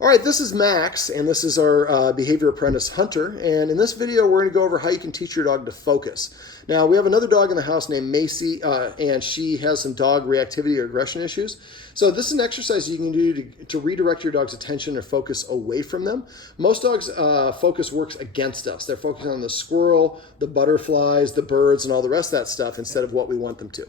All right, this is Max, and this is our behavior apprentice Hunter. And in this video, we're going to go over how you can teach your dog to focus. Now, we have another dog in the house named Macie, and she has some dog reactivity or aggression issues. So this is an exercise you can do to redirect your dog's attention or focus away from them. Most dogs' focus works against us. They're focusing on the squirrel, the butterflies, the birds, and all the rest of that stuff instead of what we want them to.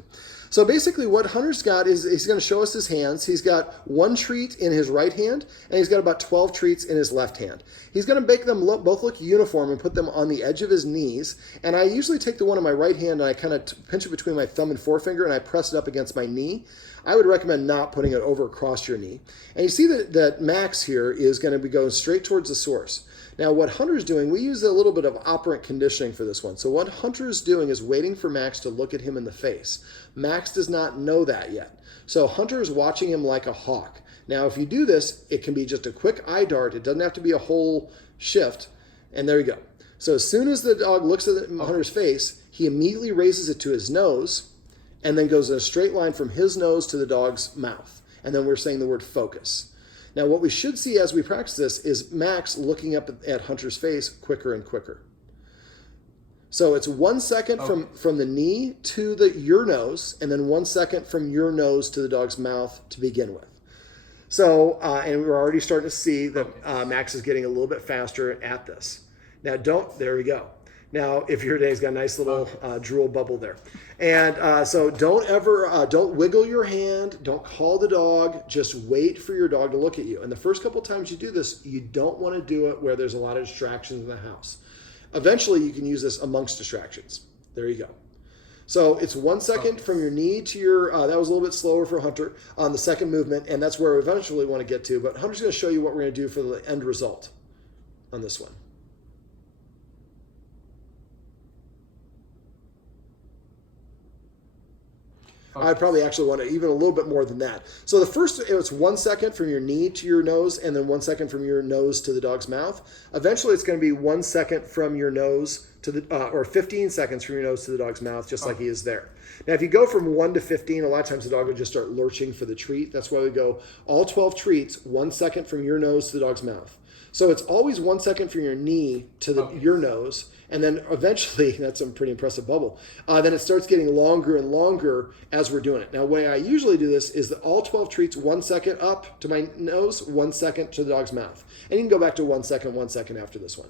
So basically what Hunter's got is he's going to show us his hands. He's got one treat in his right hand, and he's got about 12 treats in his left hand. He's going to make them both look uniform and put them on the edge of his knees. And I usually take the one in my right hand and I kind of pinch it between my thumb and forefinger and I press it up against my knee. I would recommend not putting it over across your knee. And you see that Max here is going to be going straight towards the source. Now what Hunter's doing, we use a little bit of operant conditioning for this one. So what Hunter is doing is waiting for Max to look at him in the face. Max does not know that yet. So Hunter is watching him like a hawk. Now if you do this, it can be just a quick eye dart. It doesn't have to be a whole shift. And there you go. So as soon as the dog looks at Hunter's face, he immediately raises it to his nose and then goes in a straight line from his nose to the dog's mouth. And then we're saying the word focus. Now, what we should see as we practice this is Max looking up at Hunter's face quicker and quicker. So it's 1 second from the knee to your nose, and then 1 second from your nose to the dog's mouth to begin with. So, and we're already starting to see that Max is getting a little bit faster at this. Now, there we go. Now, if your day's got a nice little drool bubble there. And so don't wiggle your hand. Don't call the dog. Just wait for your dog to look at you. And the first couple times you do this, you don't want to do it where there's a lot of distractions in the house. Eventually, you can use this amongst distractions. There you go. So it's 1 second from your knee to your, that was a little bit slower for Hunter on the second movement, and that's where we eventually want to get to. But Hunter's going to show you what we're going to do for the end result on this one. I probably actually want to even a little bit more than that. So the first, it's 1 second from your knee to your nose, and then 1 second from your nose to the dog's mouth. Eventually, it's going to be 1 second from your nose to the, or 15 seconds from your nose to the dog's mouth, just like he is there. Now, if you go from 1 to 15, a lot of times the dog would just start lurching for the treat. That's why we go all 12 treats, 1 second from your nose to the dog's mouth. So it's always 1 second from your knee to your nose, and then eventually, that's a pretty impressive bubble, then it starts getting longer and longer as we're doing it. Now, the way I usually do this is that all 12 treats, 1 second up to my nose, 1 second to the dog's mouth. And you can go back to 1 second after this one.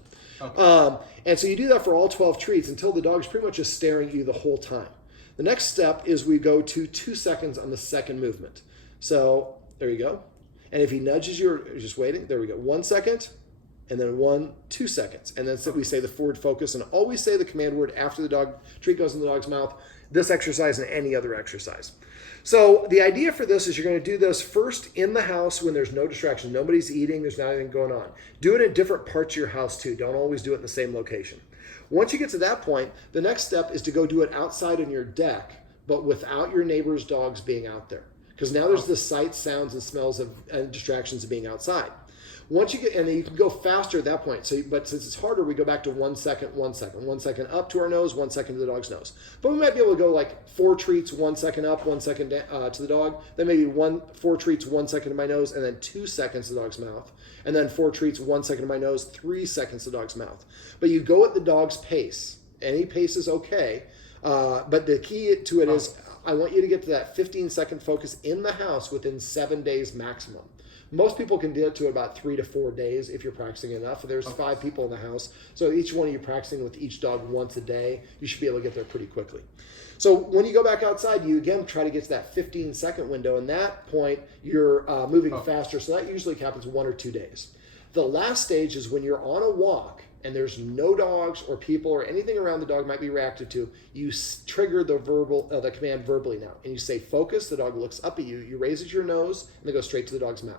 And so you do that for all 12 treats until the dog's pretty much just staring at you the whole time. The next step is we go to 2 seconds on the second movement. So there you go. And if he nudges you, or just waiting, there we go. 1 second, and then 2 seconds. And then we say the forward focus, and always say the command word after the treat goes in the dog's mouth, this exercise and any other exercise. So the idea for this is you're going to do this first in the house when there's no distraction. Nobody's eating, there's not anything going on. Do it in different parts of your house too. Don't always do it in the same location. Once you get to that point, the next step is to go do it outside on your deck, but without your neighbor's dogs being out there. Because now there's the sights, sounds, and smells and distractions of being outside. Once you get, and then you can go faster at that point. So, but since it's harder, we go back to 1 second, 1 second. 1 second up to our nose, 1 second to the dog's nose. But we might be able to go like 4 treats, 1 second up, 1 second to the dog. Then maybe 4 treats, 1 second to my nose, and then 2 seconds to the dog's mouth. And then 4 treats, 1 second to my nose, 3 seconds to the dog's mouth. But you go at the dog's pace. Any pace is okay. But the key to it is I want you to get to that 15-second focus in the house within 7 days maximum. Most people can do it to about 3 to 4 days if you're practicing enough. There's 5 people in the house. So each one of you practicing with each dog once a day, you should be able to get there pretty quickly. So when you go back outside, you again try to get to that 15-second window. And that point, you're moving faster. So that usually happens 1 or 2 days. The last stage is when you're on a walk and there's no dogs or people or anything around the dog might be reactive to, you trigger the command verbally now. And you say focus, the dog looks up at you, you raise it to your nose, and they go straight to the dog's mouth.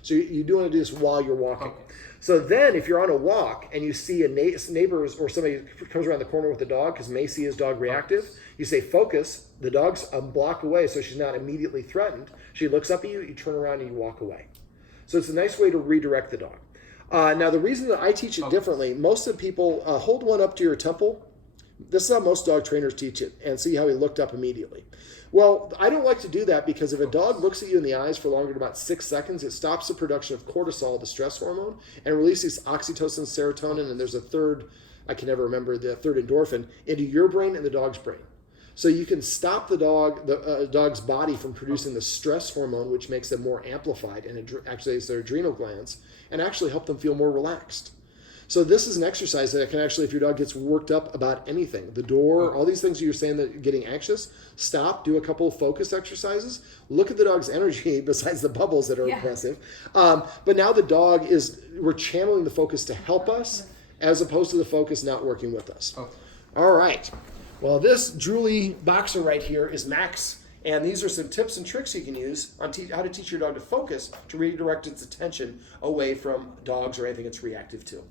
So you do want to do this while you're walking. So then if you're on a walk and you see a neighbor or somebody comes around the corner with a dog, because Macie is dog reactive, you say focus, the dog's a block away so she's not immediately threatened. She looks up at you, you turn around and you walk away. So it's a nice way to redirect the dog. Now the reason that I teach it differently, most of the people hold one up to your temple, This is how most dog trainers teach it, and see how he looked up immediately. Well, I don't like to do that because if a dog looks at you in the eyes for longer than about 6 seconds, it stops the production of cortisol, the stress hormone, and releases oxytocin, serotonin, and there's a third, I can never remember, the third endorphin, into your brain and the dog's brain. So you can stop the dog's body from producing the stress hormone, which makes them more amplified, and actually it's their adrenal glands, and actually help them feel more relaxed. So this is an exercise that can actually, if your dog gets worked up about anything, the door, all these things you're saying that you're getting anxious, stop, do a couple of focus exercises, look at the dog's energy besides the bubbles that are impressive. But now the dog we're channeling the focus to help us as opposed to the focus not working with us. Okay. All right. Well, this drooly boxer right here is Max, and these are some tips and tricks you can use on how to teach your dog to focus to redirect its attention away from dogs or anything it's reactive to.